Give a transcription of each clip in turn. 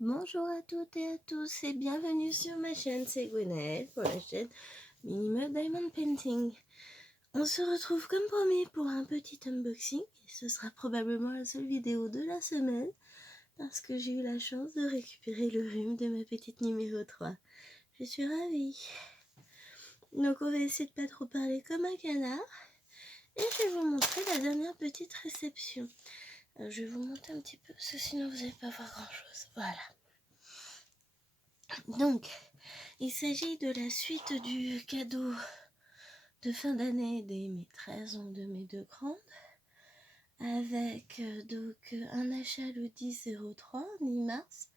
Bonjour à toutes et à tous et bienvenue sur ma chaîne, c'est Gwenaëlle pour la chaîne Minimum Diamond Painting. On se retrouve comme promis pour un petit unboxing et ce sera probablement la seule vidéo de la semaine parce que j'ai eu la chance de récupérer le rhume de ma petite numéro 3. Je suis ravie. Donc on va essayer de pas trop parler comme un canard et je vais vous montrer la dernière petite réception. Je vais vous montrer un petit peu parce que sinon vous n'allez pas voir grand chose. Voilà. Donc, il s'agit de la suite du cadeau de fin d'année des maîtresses, donc de mes deux grandes, avec un achat le 10/03, mi-mars,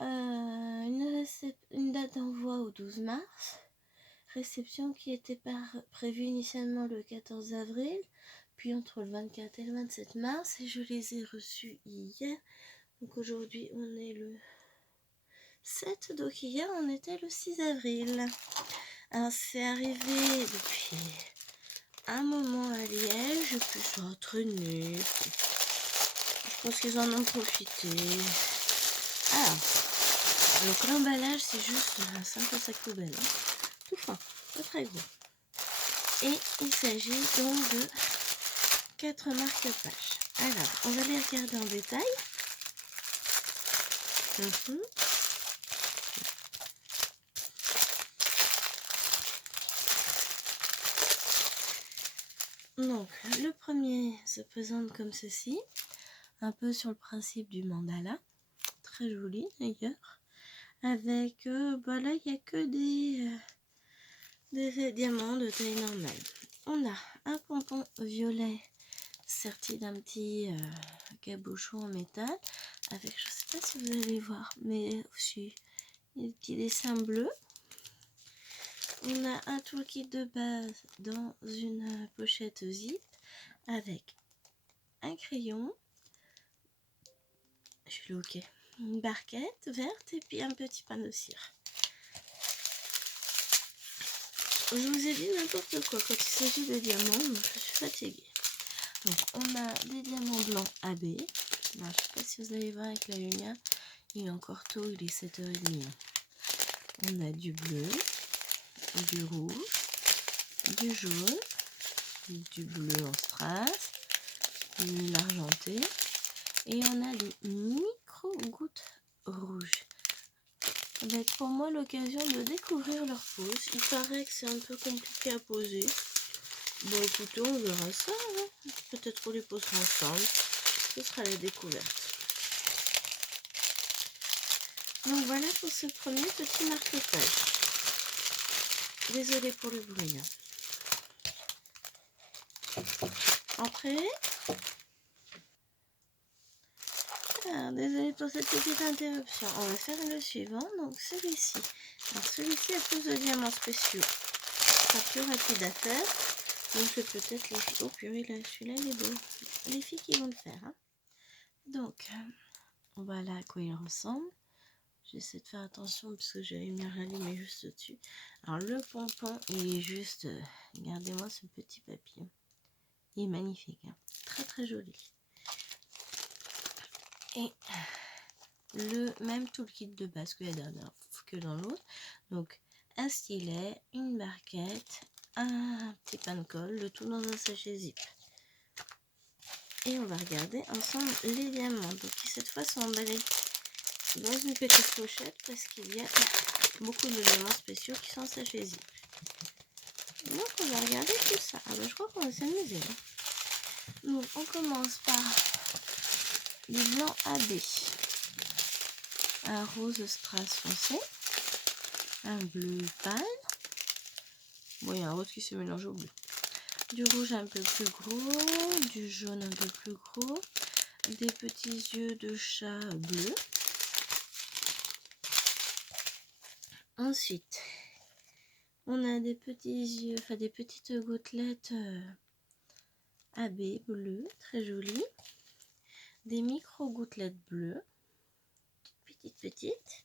une date d'envoi au 12 mars, réception qui était prévue initialement le 14 avril, puis entre le 24 et le 27 mars, et je les ai reçus hier. Donc aujourd'hui on est le 7, donc hier on était le 6 avril. Alors c'est arrivé depuis un moment à Liège, puis ça a traîné. Je pense qu'ils en ont profité. Alors, donc l'emballage c'est juste un simple sac poubelle, hein. Tout fin, pas très gros. Et il s'agit donc de 4 marque-pages. Alors, on va les regarder en détail. Donc, le premier se présente comme ceci, un peu sur le principe du mandala, très joli d'ailleurs, avec, là il n'y a que des diamants de taille normale. On a un pompon violet serti d'un petit cabochon en métal, avec, je ne sais pas si vous allez voir, mais aussi des petits dessins bleus. On a un toolkit de base dans une pochette zip avec un crayon, je suis le OK, une barquette verte et puis un petit pain de cire. Je vous ai dit n'importe quoi quand il s'agit de diamants, je suis fatiguée. Donc on a des diamants blancs AB. Alors, je ne sais pas si vous allez voir avec la lumière, il est encore tôt, il est 7h30. On a du bleu, du rouge, du jaune, du bleu en strass, de l'argenté, et on a des micro-gouttes rouges. Ça va être pour moi l'occasion de découvrir leur pose. Il paraît que c'est un peu compliqué à poser. Bon écoutez, on verra ça, hein. Peut-être qu'on les posera ensemble. Ce sera la découverte. Donc voilà pour ce premier petit marque-page. Désolée pour le bruit. Entrée. Alors, désolée pour cette petite interruption. On va faire le suivant, donc celui-ci. Alors celui-ci a plus de diamants spéciaux. Ce sera plus rapide à faire. Donc c'est peut-être les filles. Oh purée, là, celui-là il est beau. Les filles qui vont le faire, hein. Donc, voilà à quoi il ressemble. J'essaie de faire attention parce que j'ai la lumière allumée juste au-dessus. Alors le pompon, il est juste... regardez-moi ce petit papillon. Il est magnifique, hein. Très très joli. Et le même toolkit de base que la dernière, que dans l'autre. Donc un stylet, une barquette, un petit pain de colle, le tout dans un sachet zip. Et on va regarder ensemble les diamants, donc qui cette fois sont emballés dans une petite pochette parce qu'il y a beaucoup de diamants spéciaux qui sont en sachet zip. Donc on va regarder tout ça. Ah bah je crois qu'on va s'amuser, hein. Donc on commence par du blanc AB, un rose strass foncé, un bleu pâle, bon il y a un rose qui se mélange au bleu, du rouge un peu plus gros, du jaune un peu plus gros, des petits yeux de chat bleu. Ensuite, on a des petits yeux, enfin des petites gouttelettes AB bleu, très jolies, des micro gouttelettes bleues, petites.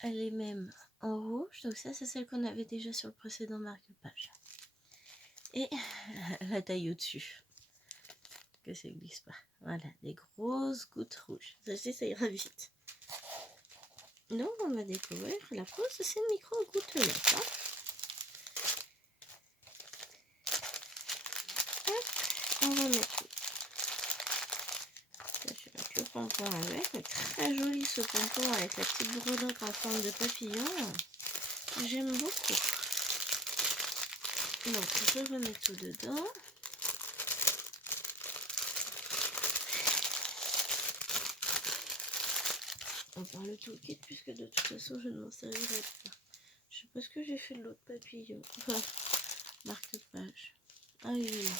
Elle est même en rouge, donc ça c'est celle qu'on avait déjà sur le précédent marque-page. Et la taille au-dessus. que ça glisse pas. Voilà, des grosses gouttes rouges. Ça ira vite. Donc on va découvrir la pose de ces micro-gouttelettes. Hein. Hop, on va mettre le pompon avec. Très joli ce pompon avec la petite breloque en forme de papillon. J'aime beaucoup. Donc je remets tout dedans. On prend le toolkit puisque de toute façon je ne m'en servirai pas. Je sais pas ce que j'ai fait de l'autre papillon. Enfin, marque-page. Ah oui,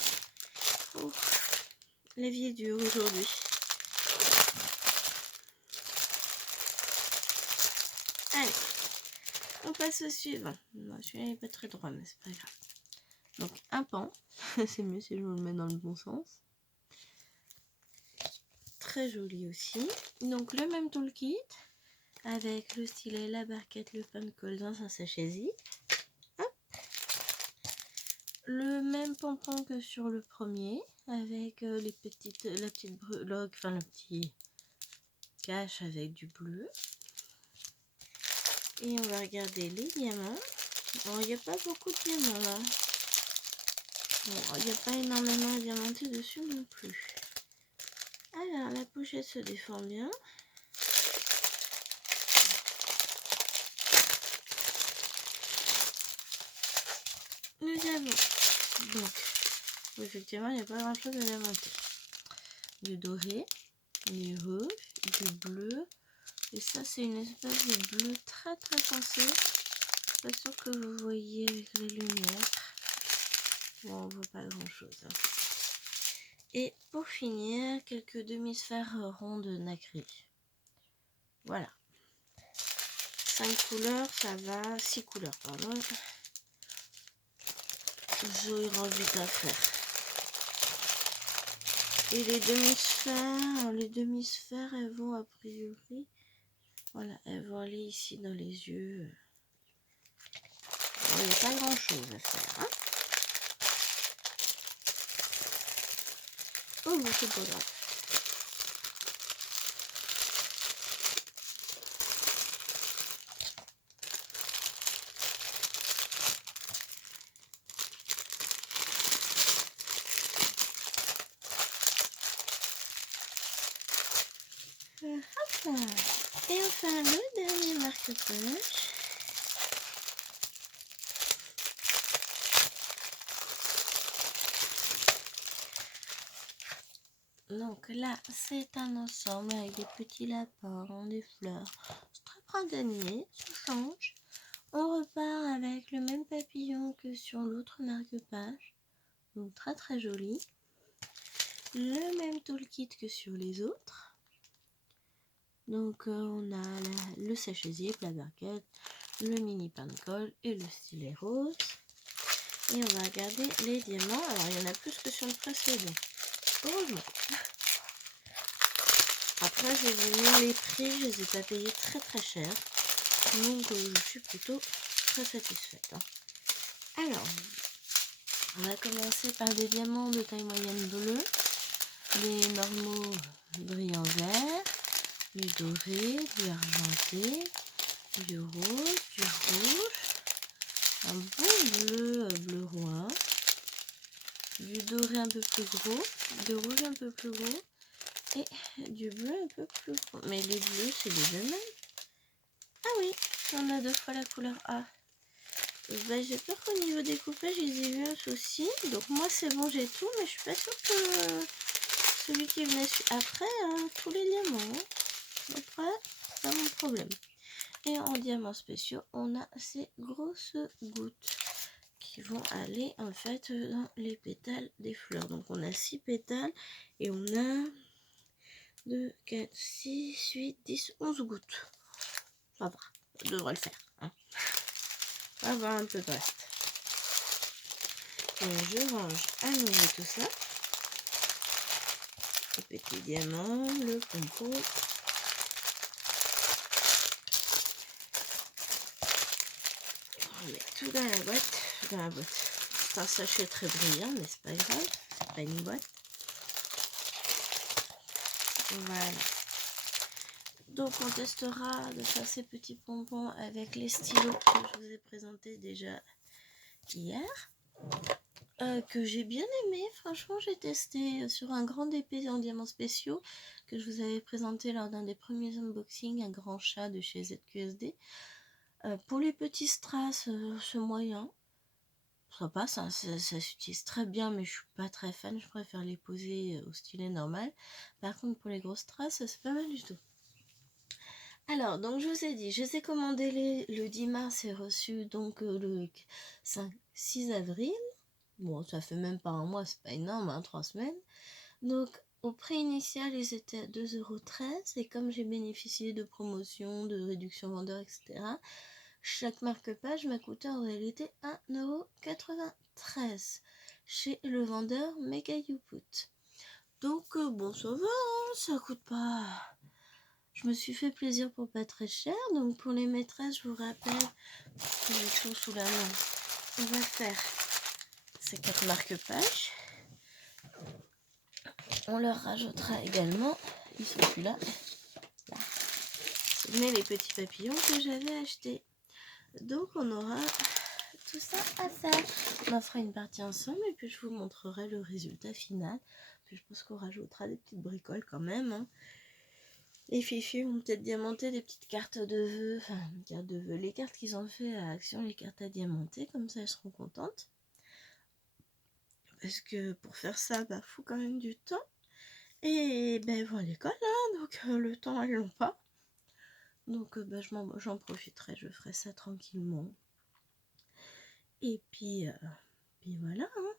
oh, la vie est dure aujourd'hui. Allez, on passe au suivant. Non, celui-là n'est pas très droit, mais c'est pas grave. Donc un pan, c'est mieux si je vous le mets dans le bon sens. Très joli aussi. Donc le même toolkit avec le stylet, la barquette, le pain de colle dans un sachet zip. Hop. Le même pompon que sur le premier avec la petite breloque, enfin le petit cache avec du bleu. Et on va regarder les diamants. Bon, il n'y a pas beaucoup de diamants là. Bon, il n'y a pas énormément à diamanter dessus non plus. Alors, la pochette se déforme bien. Nous avons donc, effectivement, il n'y a pas grand chose à diamanter. Du doré, du rouge, du bleu. Et ça, c'est une espèce de bleu très très foncé. Pas sûr que vous voyez avec la lumière. Bon, on voit pas grand chose. Hein. Et pour finir, quelques demi-sphères rondes nacrées. Voilà. 5 couleurs, ça va. 6 couleurs, pardon. J'aurai vite à faire. Et les demi-sphères, elles vont a priori. Voilà, elles vont aller ici dans les yeux. Il n'y a pas grand chose à faire. Hein. Oh, bon, c'est pas grave. Hop là. Et enfin, le dernier marque-page. Donc là, c'est un ensemble avec des petits lapins, des fleurs. C'est très printanier, ça change. On repart avec le même papillon que sur l'autre marque-page. Donc très très joli. Le même toolkit que sur les autres. Donc on a le sachet zip, la barquette, le mini pain de colle et le stylet rose. Et on va regarder les diamants. Alors il y en a plus que sur le précédent. Heureusement. Après je vais vous dire les prix, je les ai pas payés très très cher. Donc je suis plutôt très satisfaite. Hein. Alors, on va commencer par des diamants de taille moyenne bleue. Des normaux brillants vert, du doré, du argenté, du rose, du rouge, un beau bleu roi, du doré un peu plus gros, du rouge un peu plus gros et du bleu un peu plus gros. Mais les bleus, c'est les mêmes. Ah oui, on a 2 fois la couleur A. Bah, j'ai peur qu'au niveau des coupages, ils aient eu un souci. Donc moi, c'est bon, j'ai tout, mais je suis pas sûre que celui qui venait après tous les diamants. Après, c'est pas mon problème. Et en diamants spéciaux, on a ces grosses gouttes qui vont aller en fait dans les pétales des fleurs. Donc on a 6 pétales et on a 2, 4, 6, 8, 10, 11 gouttes. Ça va, ça devrait le faire. Hein. On va avoir un peu de reste. Donc je range à nouveau tout ça. Le petit diamant, le pompon. On met tout dans la boîte. C'est un sachet très brillant, mais c'est pas grave. C'est pas une boîte. Voilà. Donc on testera de faire ces petits pompons avec les stylos que je vous ai présentés déjà hier. Que j'ai bien aimé, franchement j'ai testé sur un grand épée en diamants spéciaux que je vous avais présenté lors d'un des premiers unboxings, un grand chat de chez ZQSD. Pour les petits strass, ce moyen, ça passe, ça s'utilise très bien, mais je suis pas très fan, je préfère les poser au stylet normal. Par contre pour les grosses strass, c'est pas mal du tout. Alors, donc je vous ai dit, je les ai commandés le 10 mars et reçu donc le 6 avril. Bon, ça fait même pas un mois, c'est pas énorme, hein, 3 semaines. Donc, au prix initial, ils étaient à 2,13 € et comme j'ai bénéficié de promotions, de réduction vendeur, etc., chaque marque-page m'a coûté en réalité 1,93 € chez le vendeur Mega YouPut. Donc, bon, ça va, hein, ça coûte pas... Je me suis fait plaisir pour pas très cher. Donc, pour les maîtresses, je vous rappelle que j'ai tout sous la main. On va faire ces 4 marque-pages. On leur rajoutera également, ils sont plus là, mais les petits papillons que j'avais achetés. Donc on aura tout ça à faire. On en fera une partie ensemble et puis je vous montrerai le résultat final. Puis je pense qu'on rajoutera des petites bricoles quand même. Hein. Les filles vont peut-être diamanter des petites cartes de vœux, enfin cartes de vœux, les cartes qu'ils ont fait à Action, les cartes à diamanter, comme ça elles seront contentes. Parce que pour faire ça, bah faut quand même du temps. Et ben ils vont à l'école, hein, donc le temps elles l'ont pas. Donc bah, j'en profiterai, je ferai ça tranquillement. Et puis voilà. Hein.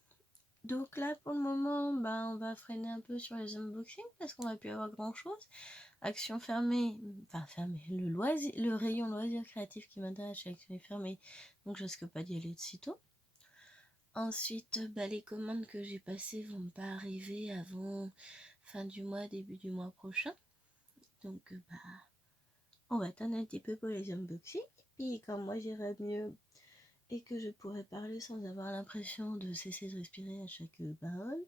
Donc là pour le moment, bah, on va freiner un peu sur les unboxings parce qu'on va plus avoir grand chose. Action fermée, enfin fermée, le rayon loisirs créatifs qui m'intéresse chez Action est fermé, donc je risque pas d'y aller de sitôt. Ensuite, bah, les commandes que j'ai passées vont pas arriver avant fin du mois, début du mois prochain. Donc bah on va attendre un petit peu pour les unboxings. Puis quand moi j'irai mieux et que je pourrai parler sans avoir l'impression de cesser de respirer à chaque parole,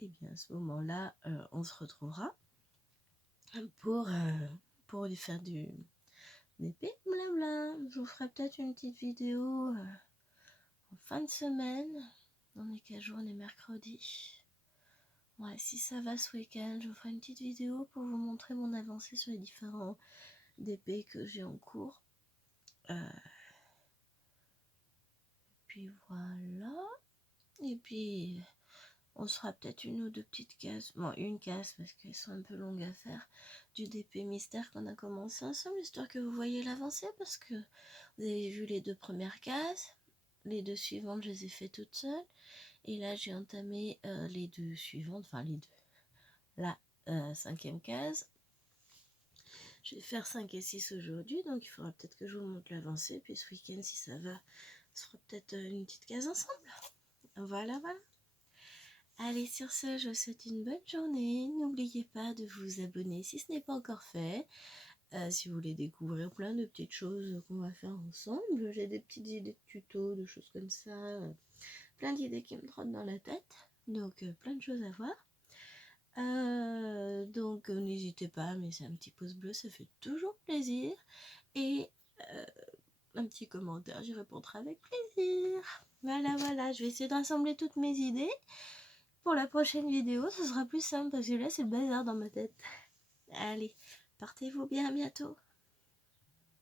et bien à ce moment-là, on se retrouvera pour faire du épée, blabla. Je vous ferai peut-être une petite vidéo en fin de semaine. On est quel jour? On est mercredi. Ouais, si ça va ce week-end, je vous ferai une petite vidéo pour vous montrer mon avancée sur les différents DP que j'ai en cours. Puis voilà. Et puis on se fera peut-être une ou deux petites cases. Bon, une case parce qu'elles sont un peu longues à faire. Du DP mystère qu'on a commencé ensemble, histoire que vous voyez l'avancée. Parce que vous avez vu les 2 premières cases. Les 2 suivantes, je les ai fait toutes seules. Et là, j'ai entamé les 2 suivantes. Enfin, les 2. La 5e case. Je vais faire 5 et 6 aujourd'hui. Donc, il faudra peut-être que je vous montre l'avancée. Puis ce week-end, si ça va, on se fera peut-être une petite case ensemble. Voilà, voilà. Allez, sur ce, je vous souhaite une bonne journée. N'oubliez pas de vous abonner si ce n'est pas encore fait. Si vous voulez découvrir plein de petites choses qu'on va faire ensemble, j'ai des petites idées de tutos, de choses comme ça. Plein d'idées qui me trottent dans la tête. Donc, plein de choses à voir. Donc, n'hésitez pas à laisser un petit pouce bleu, ça fait toujours plaisir. Et un petit commentaire, j'y répondrai avec plaisir. Voilà, voilà, je vais essayer de rassembler toutes mes idées. Pour la prochaine vidéo, ce sera plus simple parce que là, c'est le bazar dans ma tête. Allez, portez-vous bien, à bientôt.